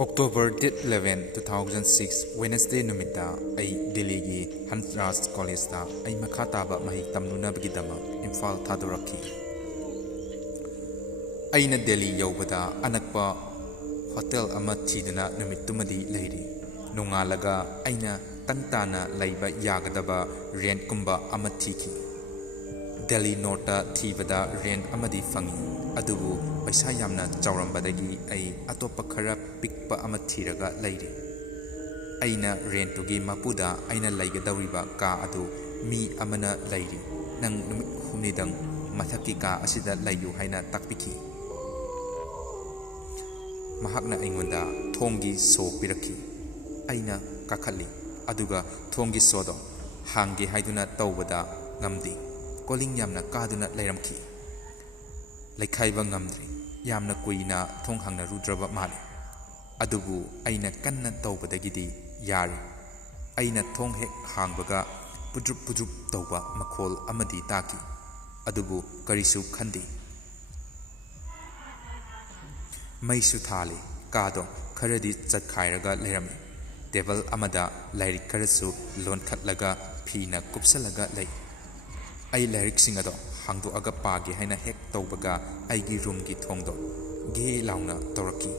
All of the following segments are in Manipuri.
October date 11, 2006 Wednesday numita ay Delhi gi Hansraj College ta ay makha taba mahik tamnunabagidama Imphal thadoraki. Aina Delhi yaubada anakpa hotel ama thiduna numittumadi leiri. Nongalaga aina tangtana laiba yagadaba rent kumba ama thiki. Delhi Norta thibada rent amadi fangi. Adubu paisa yamna chawrambadagi ay atopa khara pikpa ama thiraga leiri. Aina rentugi mapuda aina laigadauriba ka adu mi amana leiri. Nang numit humnidang mathaki ka asida layu haina takpiki. Mahakna aingonda thongi so piraki. Aina kakali aduga thongi sodo hangi haiduna tawbada ngamdi. Calling yamna kaduna leiramki. Laikhaiba ngamdri yamna kuina thong hangna rudraba mali. Adubu aina kanna tawbadagidi yari. Aina thong hek hangbaga pudrup tawba makhol amadi taki. Adubu karisu khandi. Maisu thali kado kharadi chatkhairaga leirami. Table amada lairik karasu lon khatlaga phina kupsalaga lei. Ay lyric singado hangdo aga pagi haina hek tawbaga aigi room gi thongdo ge launa toraki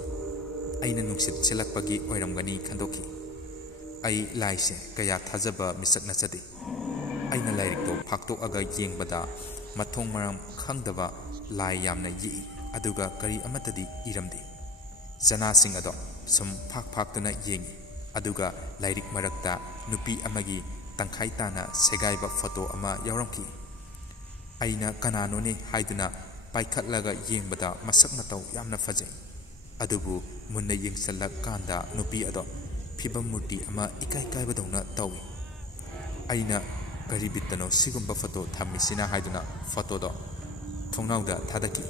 aina nungsit selakpagi oiramgani khandoki ai laise kaya thajaba misak nasadi aina lyric to phakto aga yengbada mathong maram khangdaba lai yamna yi aduga kari amatadi iramdi jana singado sum phaktuna yengi aduga lyric marakta nupi amagi tangkhai tana segaiba photo ama yauramki aina kananoni haiduna paikhatlaga yengbada masak matau yamna fajai adubu munna yengsalla kanda nupi ado phibam murti ama ikai kaibadona tawi aina garibitano sigumba photo thammisina haiduna photo do thongnauda thadaki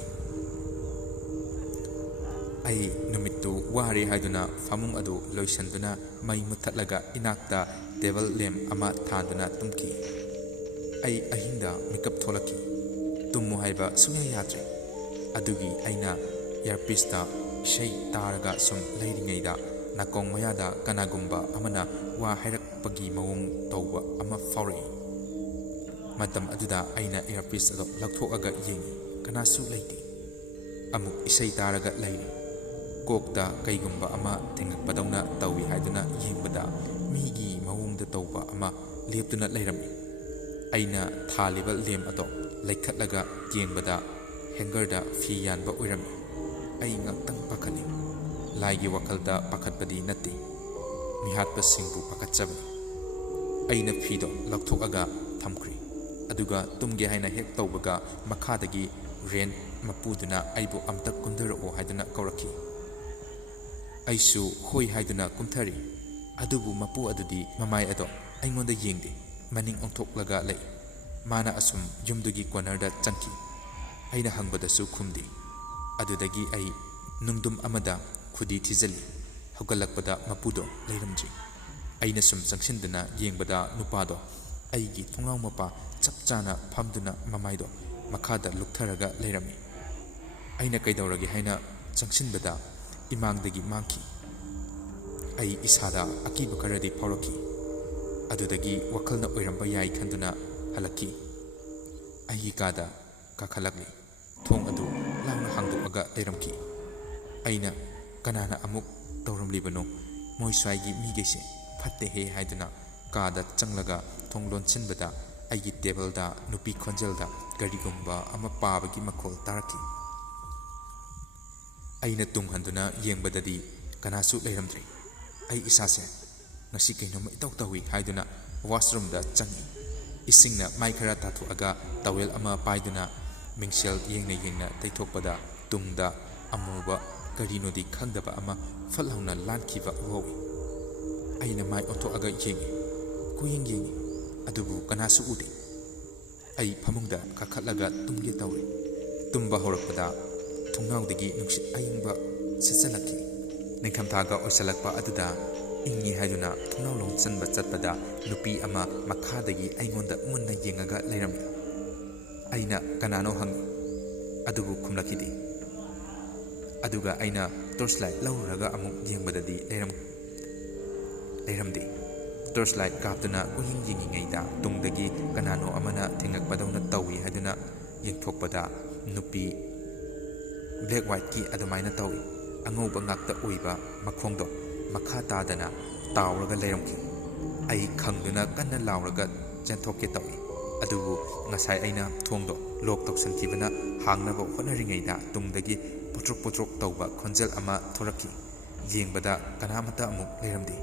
ai numittu wari haiduna famung adu loisanduna mai muthatlaga inakta table lamp ama thanduna tumki ai ahinda makeup tholaki tummu haiba sunya yatre adugi aina earpiece ta shei taraga sum leiringeida nakong mayada kanagumba amana wa hairakpagi mawong tawba ama fauri matam aduda aina earpiece ado lakthokaga yengi kanasu leiti amuk isei taraga leiri kokta kaigumba ama thengakpadawna tawi haiduna yengbada migi mawongda tawba ama leptuna leirami aina thaliba lem ado laikhatlaga yengbada hangerda fi yanba oirami ai ngaktang pakhali laigi wakalda pakhatpadi natti mihatpa singbu pakhatchabani aina fido lakthokaga thamkri aduga tumge haina hek tawbaga makhadagi ren mapuduna aibu amta kundaro haiduna kauraki aisu hoi haiduna kumthari adubu mapu adudi mamai ado aingonda yengde maning ongthoklaga lei mana asum yumdugi cornerda chanki aina hangbadasu khumdi adudagi ai nungdum amada khudi thijali hogalakpada mapudo leiramji aina sum changsinduna yengbada nupado aigi thonglaw mapa chapchana phamduna mamaido makhada luktharaga leirami aina kaidawragi haina changsinbada imangdagi mangki ai isada akiba karadi phawraki adudagi wakalna oiramba yai khanduna halaki ai kada kakhalakli thong adu launa hangduaga leiramki aina kanana amuk tawramlibano moi swaigi migese phatte he haiduna kada changlaga thong lonsinbada aigi table da nupi khonjelda garigumba ama pabagi makhol taraki aina tunghanduna yengbadadi kanasu leiramdri ai isase ngasi kainoma itaw tawi haiduna washroom da changi isingna mai khara tathu aga towel ama paiduna mingsel yengna taithokpada tungda amuba karinodi khangdaba ama falhauna lankhiba wowi aina mai otho aga yengi kuyengi adubu kanasu udi ai phamungda kakhatlaga tumge tawi tumba horakpada thungnaudagi nungsit ayingba sitsalaki ningkhamthaga oisalakpa aduda ingi haiduna thunawlong chanba chatpada nupi ama makhadagi aingonda munna yengaga leirami aina kanano hangi adubu khumlakidi ꯑꯗꯨꯒ ꯑꯩꯅ ꯇꯣꯔꯆ ꯂꯥꯏꯠ ꯂꯧꯔꯨꯔꯒ ꯑꯃꯨꯛ ꯌꯦꯡꯕꯗꯗꯤ ꯂꯩꯔꯝꯗꯦ꯫ ꯇꯣꯔꯆ ꯂꯥꯏꯠ ꯀꯥꯞꯇꯨꯅ ꯎꯌꯤꯡ ꯌꯦꯡꯉꯤꯉꯩꯗ ꯇꯨꯡꯗꯒꯤ ꯀꯅꯥꯅꯣ ꯑꯃꯅ ꯊꯦꯡꯉꯛꯄꯗꯧꯅ ꯇꯧꯏ ꯍꯥꯏꯗꯨꯅ ꯌꯦꯡꯊꯣꯛꯄꯗ ꯅꯨꯄꯤ ꯕ꯭ꯂꯦꯛ ꯋꯥꯏꯠꯀꯤ ꯑꯗꯨꯃꯥꯏꯅ ꯇꯧꯏ꯫ ꯑꯉꯧꯕ ꯉꯥꯛꯇ ꯑꯣꯏꯕ ꯃꯈꯣꯡꯗꯣ ꯃꯈꯥ ꯇꯥꯗꯅ ꯇꯥꯎꯔꯒ ꯂꯩꯔꯝꯈꯤ꯫ ꯑꯩ ꯈꯪꯗꯨꯅ ꯀꯟꯅ ꯂꯥꯎꯔꯒ ꯆꯦꯟꯊꯣꯛꯀꯦ ꯇꯧꯏ꯫ ꯑꯗꯨꯕꯨ ꯉꯁꯥꯏ ꯑꯩꯅ ꯊꯣꯡꯗꯣ ꯂꯣꯛ ꯇꯧꯁꯟꯈꯤꯕꯅ ꯍꯥꯡꯅꯕ ꯍꯣꯠꯅꯔꯤꯉꯩꯗ ꯇꯨꯡꯗꯒꯤ ꯄꯣꯇ꯭ꯔꯣꯛ ꯄꯣꯇ꯭ꯔꯣꯛ ꯇꯧꯕ ꯈꯣꯟꯖꯦꯜ ꯑꯃ ꯊꯣꯔꯛꯈꯤ꯫ ꯌꯦꯡꯕꯗ ꯀꯅꯥꯃꯠꯇ ꯑꯃꯨꯛ ꯂꯩꯔꯝꯗꯦ꯫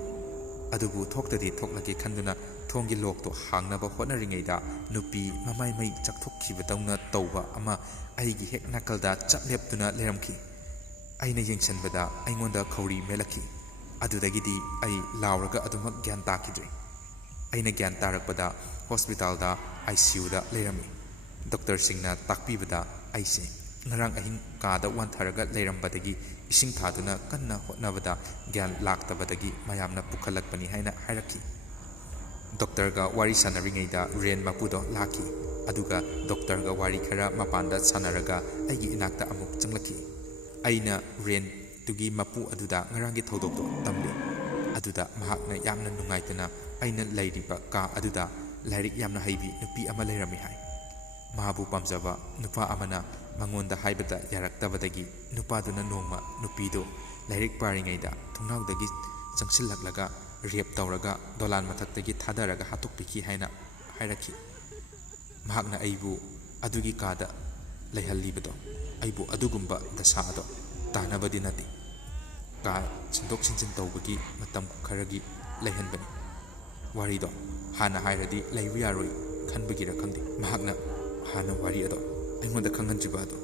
ꯑꯗꯨꯕꯨ ꯊꯣꯛꯇꯗꯤ ꯊꯣꯛꯂꯒꯦ ꯈꯟꯗꯨꯅ ꯊꯣꯡꯒꯤ ꯂꯣꯛꯇꯣ ꯍꯥꯡꯅꯕ ꯍꯣꯠꯅꯔꯤꯉꯩꯗ ꯅꯨꯄꯤ ꯃꯃꯥꯏ ꯃꯩ ꯆꯥꯛꯊꯣꯛꯈꯤꯕꯗꯧꯅ ꯇꯧꯕ ꯑꯃ ꯑꯩꯒꯤ ꯍꯦꯛ ꯅꯥꯀꯜꯗ ꯆꯞ ꯂꯦꯞꯇꯨꯅ ꯂꯩꯔꯝꯈꯤ꯫ ꯑꯩꯅ ꯌꯦꯡꯁꯟꯕꯗ ꯑꯩꯉꯣꯟꯗ ꯈꯧꯔꯤ ꯃꯦꯜꯂꯛꯈꯤ꯫ ꯑꯗꯨꯗꯒꯤꯗꯤ ꯑꯩ ꯂꯥꯎꯔꯒ ꯑꯗꯨꯃꯛ ꯒ꯭ꯌꯥꯟ ꯇꯥꯈꯤꯗ꯭ꯔꯦ꯫ ꯑꯩꯅ ꯒ꯭ꯌꯥꯟ ꯇꯥꯔꯛꯄꯗ ꯍꯣꯁꯄꯤꯇꯥꯜꯗ ICUꯗ ꯂꯩꯔꯝꯃꯤ꯫ ꯗꯣꯛꯇꯔꯁꯤꯡꯅ ꯇꯥꯛꯄꯤꯕꯗ ꯑꯩꯁꯦ ꯉꯔꯥꯡ ꯑꯍꯤꯡ ꯀꯥꯗ ꯋꯥꯟꯊꯔꯒ ꯂꯩꯔꯝꯕꯗꯒꯤ ꯏꯁꯤꯡ ꯊꯥꯗꯨꯅ ꯀꯟꯅ ꯍꯣꯠꯅꯕꯗ ꯒ꯭ꯌꯥꯟ ꯂꯥꯛꯇꯕꯗꯒꯤ ꯃꯌꯥꯝꯅ ꯄꯨꯈꯠꯂꯛꯄꯅꯤ ꯍꯥꯏꯅ ꯍꯥꯏꯔꯛꯈꯤ꯫ ꯗꯣꯛꯇꯔꯒ ꯋꯥꯔꯤ ꯁꯥꯟꯅꯔꯤꯉꯩꯗ ꯔꯦꯟ ꯃꯄꯨꯗꯣ ꯂꯥꯛꯈꯤ꯫ ꯑꯗꯨꯒ ꯗꯣꯛꯇꯔꯒ ꯋꯥꯔꯤ ꯈꯔ ꯃꯄꯥꯟꯗ ꯁꯥꯟꯅꯔꯒ ꯑꯩꯒꯤ ꯏꯅꯥꯛꯇ ꯑꯃꯨꯛ ꯆꯪꯂꯛꯈꯤ꯫ ꯑꯩꯅ ꯔꯦꯟꯇꯨꯒꯤ ꯃꯄꯨ ꯑꯗꯨꯗ ꯉꯔꯥꯡꯒꯤ ꯊꯧꯗꯣꯛꯇꯣ ꯇꯝꯂꯤ꯫ ꯑꯗꯨꯗ ꯃꯍꯥꯛꯅ ꯌꯥꯝꯅ ꯅꯨꯡꯉꯥꯏꯇꯅ ꯑꯩꯅ ꯂꯩꯔꯤꯕ ꯀꯥ ꯑꯗꯨꯗ ꯂꯥꯏꯔꯤꯛ ꯌꯥꯝꯅ ꯍꯩꯕꯤ ꯅꯨꯄꯤ ꯑꯃ ꯂꯩꯔꯝꯃꯤ ꯍꯥꯏ꯫ ꯃꯥꯕꯨ ꯄꯥꯝꯖꯕ ꯅꯨꯄꯥ ꯑꯃꯅ ꯃꯉꯣꯟꯗ ꯍꯥꯏꯕꯗ ꯌꯥꯔꯛꯇꯕꯗꯒꯤ ꯅꯨꯄꯥꯗꯨꯅ ꯅꯣꯡꯃ ꯅꯨꯄꯤꯗꯣ ꯂꯥꯏꯔꯤꯛ ꯄꯥꯔꯤꯉꯩꯗ ꯊꯣꯡꯅꯥꯎꯗꯒꯤ ꯆꯪꯁꯤꯜꯂꯛꯂꯒ ꯔꯦꯞ ꯇꯧꯔꯒ ꯗꯣꯂꯥꯟ ꯃꯊꯛꯇꯒꯤ ꯊꯥꯗꯔꯒ ꯍꯥꯠꯇꯣꯛꯄꯤꯈꯤ ꯍꯥꯏꯅ ꯍꯥꯏꯔꯛꯈꯤ꯫ ꯃꯍꯥꯛꯅ ꯑꯩꯕꯨ ꯑꯗꯨꯒꯤ ꯀꯥꯗ ꯂꯩꯍꯜꯂꯤꯕꯗꯣ ꯑꯩꯕꯨ ꯑꯗꯨꯒꯨꯝꯕ ꯗꯁꯥ ꯑꯗꯣ ꯇꯥꯅꯕꯗꯤ ꯅꯠꯇꯦ, ꯀꯥ ꯁꯤꯟꯗꯣꯛ ꯁꯤꯟꯖꯤꯟ ꯇꯧꯕꯒꯤ ꯃꯇꯝ ꯈꯔꯒꯤ ꯂꯩꯍꯟꯕꯅꯤ꯫ ꯋꯥꯔꯤꯗꯣ ꯍꯥꯟꯅ ꯍꯥꯏꯔꯗꯤ ꯂꯩꯕ ꯌꯥꯔꯣꯏ ꯈꯟꯕꯒꯤꯔ ꯈꯪꯗꯦ ꯃꯍꯥꯛꯅ ꯍꯥꯟꯅ ꯋꯥꯔꯤ ꯑꯗꯣ ꯑꯩꯉꯣꯟꯗ ꯈꯪꯍꯟꯗ꯭ꯔꯤꯕ ꯑꯗꯣ꯫